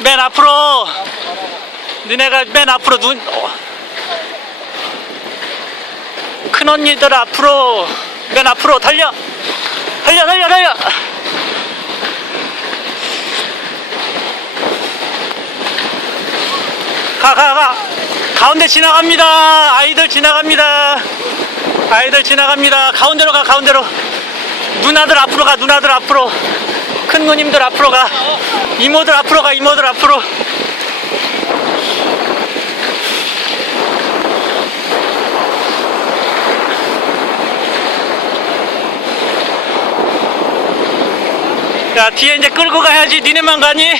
맨 앞으로. 니네가 맨 앞으로 눈 어. 큰 언니들 앞으로 맨 앞으로 달려. 달려 달려 달려. 가가 가. 가운데 지나갑니다. 아이들 지나갑니다. 아이들 지나갑니다. 가운데로 가 가운데로. 누나들 앞으로 가 누나들 앞으로 큰 누님들 앞으로 가. 이모들 앞으로 가 이모들 앞으로. 야 뒤에 이제 끌고 가야지. 니네만 가니